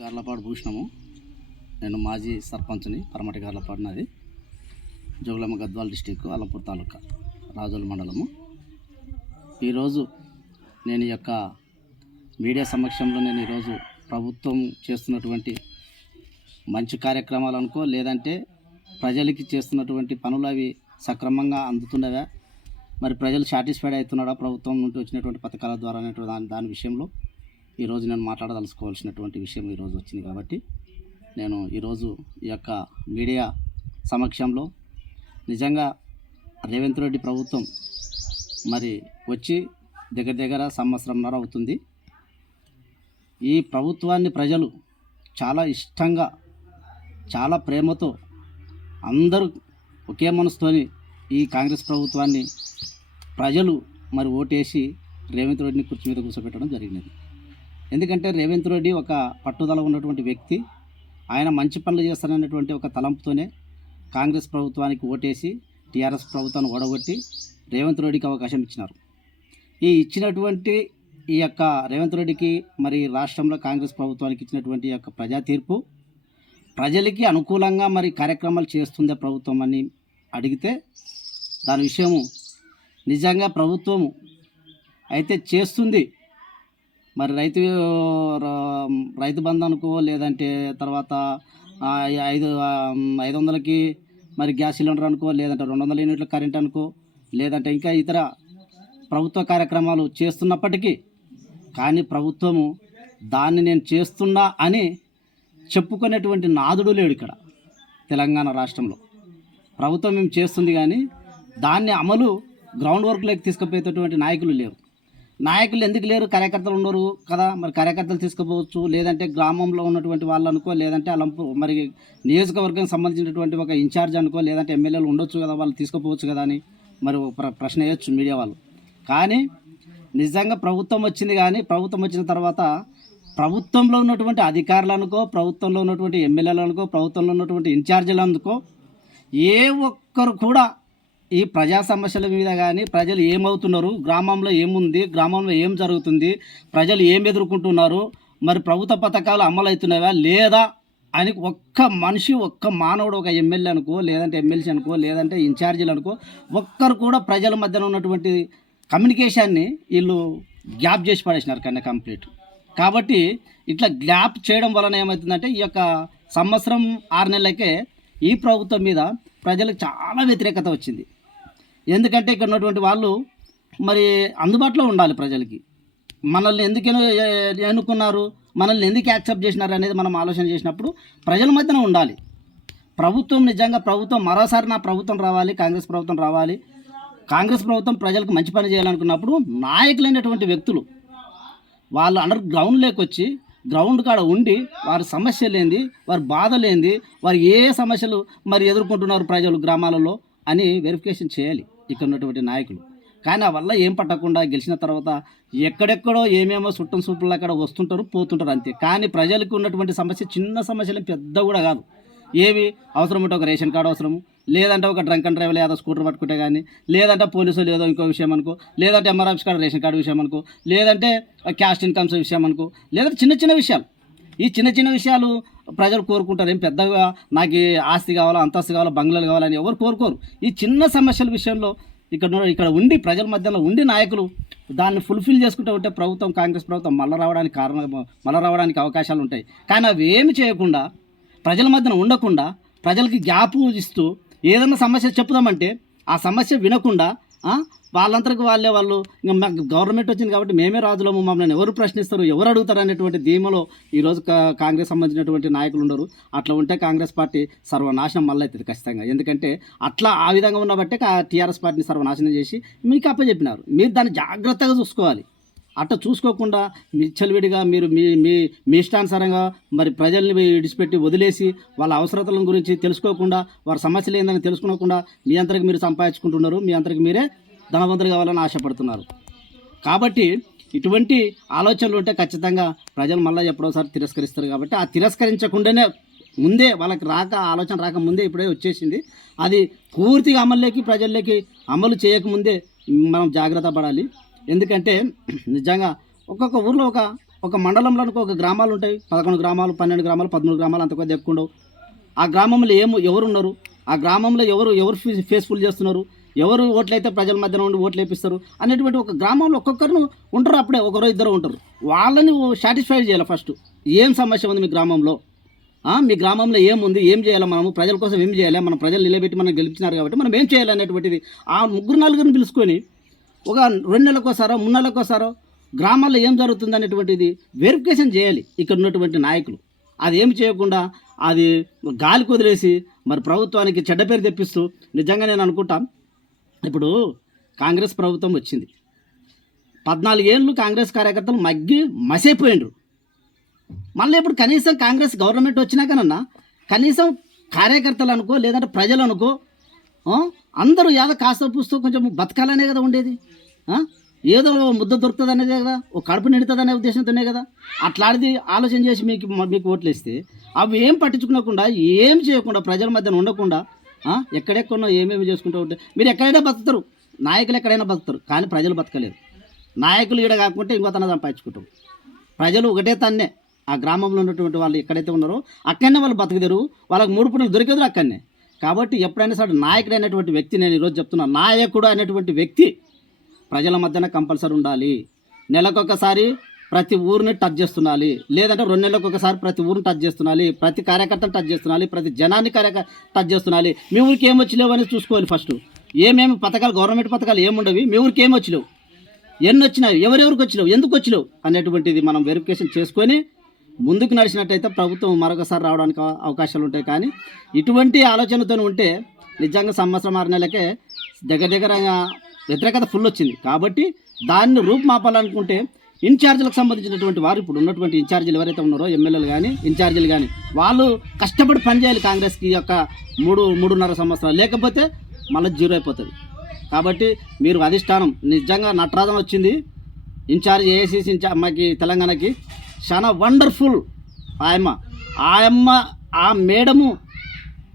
గార్లపాడు భూషణము. నేను మాజీ సర్పంచ్ని. పరమటి గార్లపాడు నాది. జోగులాంబ గద్వాల డిస్టిక్, అలంపూర్ తాలూకా, రాజోలు మండలము. ఈరోజు నేను ఈ యొక్క మీడియా సమక్షంలో నేను ఈరోజు ప్రభుత్వం చేస్తున్నటువంటి మంచి కార్యక్రమాలు అనుకో, లేదంటే ప్రజలకి చేస్తున్నటువంటి పనులు అవి సక్రమంగా అందుతున్నవా, మరి ప్రజలు సాటిస్ఫైడ్ అవుతున్నాడా ప్రభుత్వం నుండి వచ్చినటువంటి పథకాల ద్వారా అనేటువంటి దాని విషయంలో ఈరోజు నేను మాట్లాడదలుచుకోవాల్సినటువంటి విషయం ఈరోజు వచ్చింది. కాబట్టి నేను ఈరోజు ఈ యొక్క మీడియా సమక్షంలో నిజంగా రేవంత్ రెడ్డి ప్రభుత్వం మరి వచ్చి దగ్గర సంవత్సరంన్నర అవుతుంది. ఈ ప్రభుత్వాన్ని ప్రజలు చాలా ఇష్టంగా, చాలా ప్రేమతో అందరూ ఒకే మనసుతోని ఈ కాంగ్రెస్ ప్రభుత్వాన్ని ప్రజలు మరి ఓటేసి రేవంత్ రెడ్డిని కుర్చీ మీద కూర్చోబెట్టడం జరిగినది. ఎందుకంటే రేవంత్ రెడ్డి ఒక పట్టుదల ఉన్నటువంటి వ్యక్తి. ఆయన మంచి పనులు చేస్తారనేటువంటి ఒక తలంపుతోనే కాంగ్రెస్ ప్రభుత్వానికి ఓటేసి టీఆర్ఎస్ ప్రభుత్వాన్ని ఓడగొట్టి రేవంత్ రెడ్డికి అవకాశం ఇచ్చినారు. ఈ ఇచ్చినటువంటి ఈ యొక్క రేవంత్ రెడ్డికి మరి రాష్ట్రంలో కాంగ్రెస్ ప్రభుత్వానికి ఇచ్చినటువంటి యొక్క ప్రజా తీర్పు ప్రజలకి అనుకూలంగా మరి కార్యక్రమాలు చేస్తుందే ప్రభుత్వం అని అడిగితే దాని విషయము నిజంగా ప్రభుత్వము అయితే చేస్తుంది. మరి రైతు బంధు అనుకో, లేదంటే తర్వాత 500కి మరి గ్యాస్ సిలిండర్ అనుకో, లేదంటే 200 యూనిట్ల కరెంట్ అనుకో, లేదంటే ఇంకా ఇతర ప్రభుత్వ కార్యక్రమాలు చేస్తున్నప్పటికీ కానీ ప్రభుత్వము దాన్ని నేను చేస్తున్నా అని చెప్పుకునేటువంటి నాదుడు లేడు ఇక్కడ తెలంగాణ రాష్ట్రంలో. ప్రభుత్వం మేము చేస్తుంది కానీ దాన్ని అమలు గ్రౌండ్ వర్క్లోకి తీసుకుపోయేటటువంటి నాయకులు లేరు. నాయకులు ఎందుకు లేరు? కార్యకర్తలు ఉన్నారు కదా, మరి కార్యకర్తలు తీసుకుపోవచ్చు. లేదంటే గ్రామంలో ఉన్నటువంటి వాళ్ళు అనుకో, లేదంటే మరి నియోజకవర్గానికి సంబంధించినటువంటి ఒక ఇన్ఛార్జ్ అనుకో, లేదంటే ఎమ్మెల్యేలు ఉండొచ్చు కదా, వాళ్ళు తీసుకుపోవచ్చు కదా అని మరి ప్రశ్న వేయచ్చు మీడియా వాళ్ళు. కానీ నిజంగా ప్రభుత్వం వచ్చింది. కానీ ప్రభుత్వం వచ్చిన తర్వాత ప్రభుత్వంలో ఉన్నటువంటి అధికారులు అనుకో, ప్రభుత్వంలో ఉన్నటువంటి ఎమ్మెల్యేలు అనుకో, ప్రభుత్వంలో ఉన్నటువంటి ఇన్ఛార్జీలు అనుకో, ఏ ఒక్కరు కూడా ఈ ప్రజా సమస్యల మీద కానీ ప్రజలు ఏమవుతున్నారు, గ్రామంలో ఏముంది, గ్రామంలో ఏం జరుగుతుంది, ప్రజలు ఏం ఎదుర్కొంటున్నారు, మరి ప్రభుత్వ పథకాలు అమలు అవుతున్నాయా లేదా అని ఒక్క మనిషి, ఒక్క మానవుడు, ఒక ఎమ్మెల్యే అనుకో, లేదంటే ఎమ్మెల్సీ అనుకో, లేదంటే ఇన్ఛార్జీలు అనుకో, ఒక్కరు కూడా ప్రజల మధ్యన ఉన్నటువంటి కమ్యూనికేషన్ని వీళ్ళు గ్యాప్ చేసి పడేసినారు కన్నా కంప్లీట్. కాబట్టి ఇట్లా గ్యాప్ చేయడం వలన ఏమవుతుందంటే ఈ యొక్క సంవత్సరం 6 నెలలకే ఈ ప్రభుత్వం మీద ప్రజలకు చాలా వ్యతిరేకత వచ్చింది. ఎందుకంటే ఇక్కడ ఉన్నటువంటి వాళ్ళు మరి అందుబాటులో ఉండాలి ప్రజలకి. మనల్ని ఎందుకు ఎన్నుకున్నారు, మనల్ని ఎందుకు యాక్సెప్ట్ చేసినారు అనేది మనం ఆలోచన చేసినప్పుడు ప్రజల మధ్యన ఉండాలి ప్రభుత్వం. నిజంగా ప్రభుత్వం మరోసారి నా ప్రభుత్వం రావాలి, కాంగ్రెస్ ప్రభుత్వం రావాలి, కాంగ్రెస్ ప్రభుత్వం ప్రజలకు మంచి పని చేయాలనుకున్నప్పుడు నాయకులైనటువంటి వ్యక్తులు వాళ్ళు అండర్ గ్రౌండ్లోకి వచ్చి గ్రౌండ్ కాడ ఉండి వారి సమస్యలు ఏంది, వారి బాధలు ఏంది, వారు ఏ సమస్యలు మరి ఎదుర్కొంటున్నారు ప్రజలు గ్రామాలలో అని వెరిఫికేషన్ చేయాలి ఇక్కడ ఉన్నటువంటి నాయకులు. కానీ ఆ వల్ల ఏం పట్టకుండా గెలిచిన తర్వాత ఎక్కడెక్కడో ఏమేమో చుట్టం సూపులు అక్కడ వస్తుంటారు, పోతుంటారు అంతే. కానీ ప్రజలకు ఉన్నటువంటి సమస్య చిన్న సమస్యలు పెద్ద కూడా కాదు. ఏవి అవసరం ఉంటే ఒక రేషన్ కార్డు అవసరము, లేదంటే ఒక డ్రంక్ అండ్ డ్రైవర్ ఏదో స్కూటర్ పట్టుకుంటే కానీ, లేదంటే పోలీసులు ఏదో ఇంకో విషయం అనుకో, లేదంటే ఎంఆర్ఎఫ్ కార్డు రేషన్ కార్డు విషయం అనుకో, లేదంటే క్యాస్ట్ ఇన్కమ్స్ విషయం అనుకో, లేదంటే చిన్న విషయాలు. ఈ చిన్న విషయాలు ప్రజలు కోరుకుంటారు. ఏం పెద్దగా నాకు ఆస్తి కావాలా, అంతస్తు కావాలా, బంగ్లాలు కావాలని ఎవరు కోరుకోరు. ఈ చిన్న సమస్యల విషయంలో ఇక్కడ ఉండి ప్రజల మధ్యలో ఉండి నాయకులు దాన్ని ఫుల్ఫిల్ చేసుకుంటూ ఉంటే ప్రభుత్వం, కాంగ్రెస్ ప్రభుత్వం మళ్ళీ రావడానికి అవకాశాలు ఉంటాయి. కానీ అవి ఏమి చేయకుండా ప్రజల మధ్యన ఉండకుండా ప్రజలకి గ్యాప్ ఇస్తూ ఏదైనా సమస్య చెప్పుదామంటే ఆ సమస్య వినకుండా వాళ్ళంతరికి వాళ్ళు ఇంకా మాకు గవర్నమెంట్ వచ్చింది కాబట్టి మేమే రాజులము, మమ్మల్ని ఎవరు ప్రశ్నిస్తారు, ఎవరు అడుగుతారు అనేటువంటి ధీమలో ఈరోజు కాంగ్రెస్ సంబంధించినటువంటి నాయకులు ఉండరు. అట్లా ఉంటే కాంగ్రెస్ పార్టీ సర్వనాశనం మళ్ళీ అవుతుంది ఖచ్చితంగా. ఎందుకంటే అట్లా ఆ విధంగా ఉన్నబట్టే టీఆర్ఎస్ పార్టీని సర్వనాశనం చేసి మీకు అప్పచెప్పినారు. మీరు దాన్ని జాగ్రత్తగా చూసుకోవాలి. అట్లా చూసుకోకుండా విచ్చలవిడిగా మీరు మీ ఇష్టానుసారంగా మరి ప్రజల్ని విడిచిపెట్టి వదిలేసి వాళ్ళ అవసరతల గురించి తెలుసుకోకుండా, వారి సమస్యలు ఏందని తెలుసుకోకుండా మీ అంతరికి మీరు సంపాదించుకుంటున్నారు, మీ అంతరికి మీరే ధనవంతులు కావాలని ఆశపడుతున్నారు. కాబట్టి ఇటువంటి ఆలోచనలు ఉంటే ఖచ్చితంగా ప్రజలు మళ్ళీ ఎప్పుడోసారి తిరస్కరిస్తారు. కాబట్టి ఆ తిరస్కరించకుండానే ముందే వాళ్ళకి ఆలోచన రాకముందే ఇప్పుడే వచ్చేసింది. అది పూర్తిగా ప్రజల్లోకి అమలు చేయకముందే మనం జాగ్రత్త పడాలి. ఎందుకంటే నిజంగా ఒక్కొక్క ఊర్లో ఒక మండలంలో అనుకో ఒక గ్రామాలు ఉంటాయి, 11 గ్రామాలు, 12 గ్రామాలు, 13 గ్రామాలు అంత కొద్ది ఎక్కువ ఉండవు. ఆ గ్రామంలో ఎవరు ఉన్నారు, ఆ గ్రామంలో ఎవరు ఫేస్ఫుల్ చేస్తున్నారు, ఎవరు ఓట్లయితే ప్రజల మధ్యన ఉండి ఓట్లు వేపిస్తారు అనేటువంటి ఒక గ్రామంలో ఒక్కొక్కరు ఉంటారు. అప్పుడే ఒకరో ఇద్దరు ఉంటారు. వాళ్ళని సాటిస్ఫై చేయాలి. ఫస్ట్ ఏం సమస్య ఉంది మీ గ్రామంలో, మీ గ్రామంలో ఏముంది, ఏం చేయాలి, మనము ప్రజల కోసం ఏం చేయాలి, మన ప్రజలు నిలబెట్టి మనం గెలిచినారు కాబట్టి మనం ఏం చేయాలి అనేటువంటిది ఆ 3-4 పిలుచుకొని ఒక 2 నెలలకోసారో 3 నెలలకోసారో గ్రామాల్లో ఏం జరుగుతుంది అనేటువంటిది వెరిఫికేషన్ చేయాలి ఇక్కడ ఉన్నటువంటి నాయకులు. అది ఏమి చేయకుండా అది గాలికి వదిలేసి మరి ప్రభుత్వానికి చెడ్డ పేరు తెప్పిస్తూ, నిజంగా నేను అనుకుంటాం ఇప్పుడు కాంగ్రెస్ ప్రభుత్వం వచ్చింది, 14 ఏళ్ళు కాంగ్రెస్ కార్యకర్తలు మసైపోయిండ్రు. మళ్ళీ ఇప్పుడు కనీసం కాంగ్రెస్ గవర్నమెంట్ వచ్చినాకనన్నా కనీసం కార్యకర్తలు అనుకో లేదంటే ప్రజలు అనుకో అందరూ ఏదో కాస్త పూస్తూ కొంచెం బతకాలనే కదా ఉండేది. ఏదో ముద్ద దొరుకుతుంది అనేదే కదా, ఒక కడుపు నిడుతుంది అనే ఉద్దేశంతోనే కదా అట్లాంటిది ఆలోచన చేసి మీకు ఓట్లు వేస్తే అవి ఏం పట్టించుకోకుండా ఏం చేయకుండా ప్రజల మధ్యన ఉండకుండా ఎక్కడెక్కడో ఏమేమి చేసుకుంటూ ఉంటే మీరు ఎక్కడైనా బతుకుతారు, నాయకులు ఎక్కడైనా బతుకుతారు, కానీ ప్రజలు బతకలేరు. నాయకులు ఈడ కాకుంటే ఇంకో తన సంపాదించుకుంటారు. ప్రజలు ఒకటే తన్నే ఆ గ్రామంలో ఉన్నటువంటి వాళ్ళు ఎక్కడైతే ఉన్నారో అక్కడనే వాళ్ళు బతుకుతారు, వాళ్ళకి 3 పూటలు దొరికేది అక్కడనే. కాబట్టి ఎప్పుడైనా సరే నాయకుడు అనేటువంటి వ్యక్తి, నేను ఈరోజు చెప్తున్నా, నాయకుడు అనేటువంటి వ్యక్తి ప్రజల మధ్యన కంపల్సరీ ఉండాలి. నెలకొకసారి ప్రతి ఊరిని టచ్ చేస్తుండాలి, లేదంటే 2 నెలలకు ఒకసారి ప్రతి ఊరిని టచ్ చేస్తుండాలి, ప్రతి కార్యకర్తను టచ్ చేస్తుండాలి, ప్రతి జనాన్ని టచ్ చేస్తుండాలి. మీ ఊరికి ఏం వచ్చిలేవు అని చూసుకోవాలి. ఫస్ట్ ఏమేమి పథకాలు, గవర్నమెంట్ పథకాలు ఏముండవి, మీ ఊరికి ఏమి వచ్చిలేవు, ఎన్ని వచ్చినాయి, ఎవరెవరికి వచ్చిలేవు, ఎందుకు వచ్చిలేవు అనేటువంటిది మనం వెరిఫికేషన్ చేసుకొని ముందుకు నడిచినట్టయితే ప్రభుత్వం మరొకసారి రావడానికి అవకాశాలు ఉంటాయి. కానీ ఇటువంటి ఆలోచనతో ఉంటే నిజంగా 6 నెలలకే దగ్గర వ్యతిరేకత ఫుల్ వచ్చింది. కాబట్టి దాన్ని రూపుమాపాలనుకుంటే ఇన్ఛార్జీలకు సంబంధించినటువంటి వారు, ఇప్పుడు ఉన్నటువంటి ఇన్ఛార్జీలు ఎవరైతే ఉన్నారో ఎమ్మెల్యేలు కానీ ఇన్ఛార్జీలు కానీ, వాళ్ళు కష్టపడి పనిచేయాలి కాంగ్రెస్కి యొక్క 3.5 సంవత్సరాలు, లేకపోతే మళ్ళీ జీరో అయిపోతుంది. కాబట్టి మీరు అధిష్టానం నిజంగా నటరాజన్ వచ్చింది ఇన్ఛార్జ్ ఏఐసిసి అమ్మకి తెలంగాణకి చాలా వండర్ఫుల్. ఆయమ్మ ఆ మేడము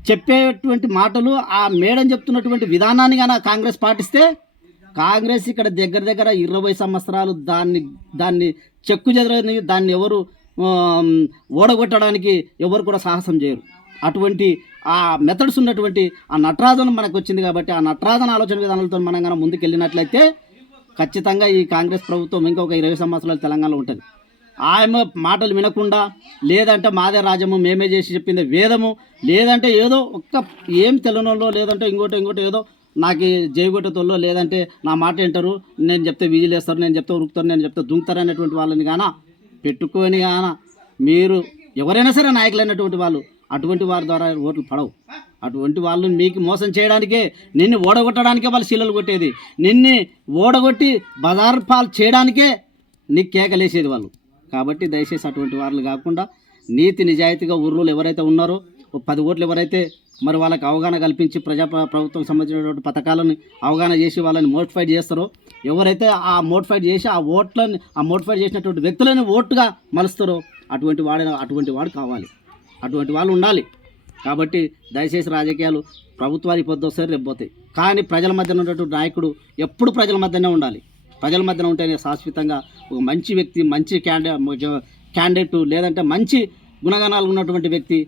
చెప్పేటువంటి మాటలు, ఆ మేడం చెప్తున్నటువంటి విధానాన్ని కానీ కాంగ్రెస్ పాటిస్తే కాంగ్రెస్ ఇక్కడ దగ్గర 20 సంవత్సరాలు దాన్ని చెక్కు చెదరని, దాన్ని ఎవరు ఓడగొట్టడానికి ఎవరు కూడా సాహసం చేయరు. అటువంటి ఆ మెథడ్స్ ఉన్నటువంటి ఆ నటరాజన్ మనకు వచ్చింది. కాబట్టి ఆ నటరాజన్ ఆలోచన విధానాలతో మనం కనుక ముందుకెళ్ళినట్లయితే ఖచ్చితంగా ఈ కాంగ్రెస్ ప్రభుత్వం ఇంకొక 20 సంవత్సరాలు తెలంగాణలో ఉంటుంది. ఆమె మాటలు వినకుండా, లేదంటే మాదే రాజ్యము మేమే చేసి చెప్పింది వేదము, లేదంటే ఏదో ఏం తెలంగాణలో, లేదంటే ఇంకోటి ఏదో నాకు జైగొట్టతోల్లో, లేదంటే నా మాట వింటారు, నేను చెప్తే విజిలేస్తారు, నేను చెప్తే ఉరుకుతారు, నేను చెప్తే దుంకుతారు అనేటువంటి వాళ్ళని గాన పెట్టుకొని మీరు ఎవరైనా సరే నాయకులైనటువంటి వాళ్ళు అటువంటి వారి ద్వారా ఓట్లు పడవు. అటువంటి వాళ్ళు మీకు మోసం చేయడానికే, నిన్ను ఓడగొట్టడానికే వాళ్ళు శీలలు కొట్టేది, నిన్ను ఓడగొట్టి బజార్ పాలు చేయడానికే నీకు కేకలేసేది వాళ్ళు. కాబట్టి దయచేసి అటువంటి వాళ్ళు కాకుండా నీతి నిజాయితీగా ఊర్లో ఎవరైతే ఉన్నారో 10 ఓట్లు ఎవరైతే మరి వాళ్ళకి అవగాహన కల్పించి ప్రభుత్వం సంబంధించినటువంటి పథకాలను అవగాహన చేసి వాళ్ళని మోటిఫైడ్ చేస్తారో, ఎవరైతే ఆ మోటిఫైడ్ చేసి ఆ మోటిఫైడ్ చేసినటువంటి వ్యక్తులను ఓటుగా మలుస్తారో అటువంటి వాడు కావాలి, అటువంటి వాళ్ళు ఉండాలి. కాబట్టి దయచేసి రాజకీయాలు ప్రభుత్వానికి పొద్దు వస్తాయి, రేపుపోతాయి. కానీ ప్రజల మధ్యన ఉన్నటువంటి నాయకుడు ఎప్పుడు ప్రజల మధ్యనే ఉండాలి. ప్రజల మధ్యన ఉంటేనే శాశ్వతంగా ఒక మంచి వ్యక్తి, మంచి క్యాండిడేట్, లేదంటే మంచి గుణగణాలు ఉన్నటువంటి వ్యక్తి,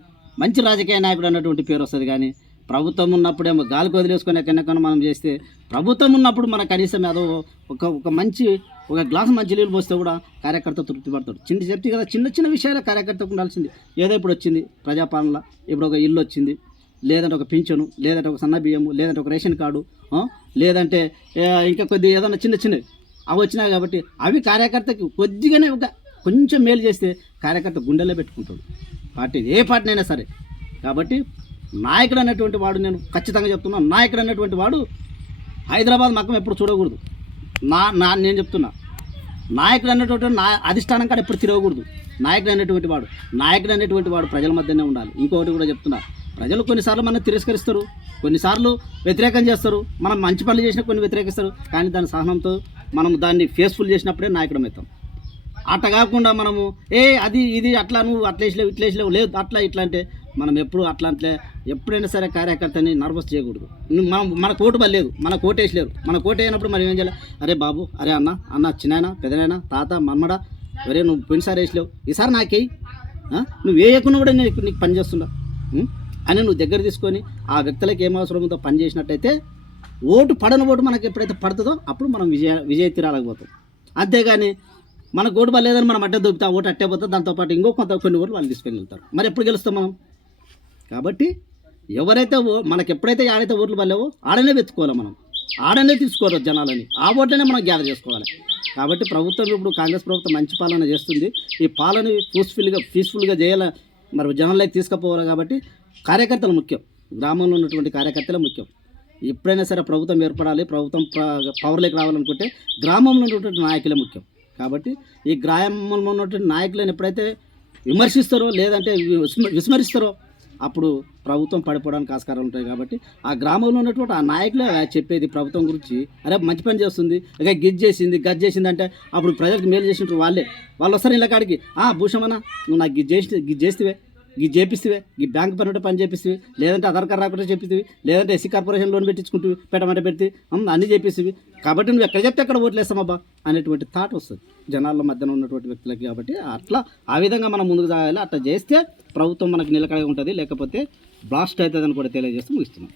మంచి రాజకీయ నాయకుడు అన్నటువంటి పేరు వస్తుంది. కానీ ప్రభుత్వం ఉన్నప్పుడేమో గాలికి వదిలేసుకొని ఎక్కడెక్కడ మనం చేస్తే, ప్రభుత్వం ఉన్నప్పుడు మన కనీసం ఏదో ఒక గ్లాసు మంచి నీళ్ళు పోస్తే కూడా కార్యకర్త తృప్తి పడతాడు. చెప్తే కదా చిన్న విషయాలు కార్యకర్తకు ఉండాల్సింది. ఏదో ఇప్పుడు వచ్చింది ప్రజాపాలన, ఇప్పుడు ఒక ఇల్లు వచ్చింది, లేదంటే ఒక పింఛను, లేదంటే ఒక సన్న బియ్యము, లేదంటే ఒక రేషన్ కార్డు, లేదంటే ఇంకా కొద్ది ఏదైనా చిన్నవి అవి వచ్చినాయి. కాబట్టి అవి కార్యకర్తకి కొద్దిగానే కొంచెం మేలు చేస్తే కార్యకర్త గుండెల్లో పెట్టుకుంటాడు, ఏ పార్టీనైనా సరే. కాబట్టి నాయకుడు అనేటువంటి వాడు, నేను ఖచ్చితంగా చెప్తున్నా, నాయకుడు అనేటువంటి వాడు హైదరాబాద్ మకం ఎప్పుడు చూడకూడదు. నేను చెప్తున్నా, నాయకుడు అనేటువంటి అధిష్టానం కాడ ఎప్పుడు తిరగకూడదు. నాయకుడు అనేటువంటి వాడు ప్రజల మధ్యనే ఉండాలి. ఇంకొకటి కూడా చెప్తున్నా, ప్రజలు కొన్నిసార్లు మనం తిరస్కరిస్తారు, కొన్నిసార్లు వ్యతిరేకం చేస్తారు, మనం మంచి పనులు చేసినా కొన్ని వ్యతిరేకిస్తారు. కానీ దాని సహనంతో మనం దాన్ని ఫేస్ఫుల్ చేసినప్పుడే నాయకుడు అవుతాం. అట్లా కాకుండా మనము అది ఇది అట్లా నువ్వు అట్లేసలేవు ఇట్లేసలేవు లేదు అట్లా ఇట్లా అంటే మనం ఎప్పుడైనా సరే కార్యకర్తని నర్వస్ చేయకూడదు. మన కోటు లేదు, మన కోటేసలేరు, మన కోట అయినప్పుడు మనం ఏం చేయాలి, అరే బాబు, అరే అన్న చిన్నాయన పెదనాయన తాత మమ్మడ ఒరే నువ్వు పోయినసారి వేసలేవు ఈసారి నాకేయి, నువ్వు వేయకుండా కూడా నేను నీకు పని చేస్తున్నా అని నువ్వు దగ్గర తీసుకొని ఆ వ్యక్తులకు ఏం అవసరం ఉందో పని చేసినట్టయితే ఓటు పడని ఓటు మనకు ఎప్పుడైతే పడుతుందో అప్పుడు మనం విజయ తీరాలకు పోతాం. అంతేగాని మనకు ఓటు పడలేదని మనం అడ్డ దొబ్బితే ఆ ఓటు అట్టే పోతుంది, దాంతోపాటు ఇంకో కొన్ని ఓట్లు వాళ్ళు తీసుకొని వెళ్తారు. మరి ఎప్పుడు గెలుస్తాం మనం? కాబట్టి ఎవరైతే మనకు ఎప్పుడైతే ఆడైతే ఓట్లు పడలేవో ఆడనే వెతుక్కోవాలి, మనం ఆడనే తీసుకోవాలి జనాలని, ఆ ఓట్లనే మనం గ్యాదర్ చేసుకోవాలి. కాబట్టి ప్రభుత్వం ఇప్పుడు కాంగ్రెస్ ప్రభుత్వం మంచి పాలన చేస్తుంది. ఈ పాలన పీస్ఫుల్గా చేయాలి, మరి జనాలకి తీసుకుపోవాలి. కాబట్టి కార్యకర్తలు ముఖ్యం, గ్రామంలో ఉన్నటువంటి కార్యకర్తలే ముఖ్యం. ఎప్పుడైనా సరే ప్రభుత్వం ఏర్పడాలి, ప్రభుత్వం పవర్లోకి రావాలనుకుంటే గ్రామంలో ఉన్నటువంటి నాయకులే ముఖ్యం. కాబట్టి ఈ గ్రామంలో ఉన్నటువంటి నాయకులను ఎప్పుడైతే విమర్శిస్తారో లేదంటే విస్మరిస్తారో అప్పుడు ప్రభుత్వం పడిపోవడానికి ఆస్కారం ఉంటాయి. కాబట్టి ఆ గ్రామంలో ఉన్నటువంటి ఆ నాయకులే చెప్పేది ప్రభుత్వం గురించి, అరే మంచి పని చేస్తుంది, ఇక గజ్ చేసింది అంటే అప్పుడు ప్రజలకు మేలు చేసినట్టు వాళ్ళు వస్తారు ఇళ్ళ కాడికి, భూషమన్న నువ్వు నాకు గిజ్ చేస్తే చేపిస్తే ఈ బ్యాంక్ పని చేపిస్తే, లేదంటే ఆధార్ కార్డు రాకుండా చెప్పిస్తే, లేదంటే ఎస్సీ కార్పొరేషన్ లోన్ పెట్టించుకుంటూ పెట్టమంటే పెడితే అన్నీ చేపిస్తే, కాబట్టి నువ్వు ఎక్కడ చెప్తే అక్కడ ఓట్లేస్తామబ్బా అనేటువంటి థాట్ వస్తుంది జనాల మధ్యన ఉన్నటువంటి వ్యక్తులకి. కాబట్టి అట్లా ఆ విధంగా మనం ముందుకు సాగాలి. అట్లా చేస్తే ప్రభుత్వం మనకు నిలకడగా ఉంటుంది, లేకపోతే బ్లాస్ట్ అవుతుందని కూడా తెలియజేస్తూ ముగిస్తున్నాం.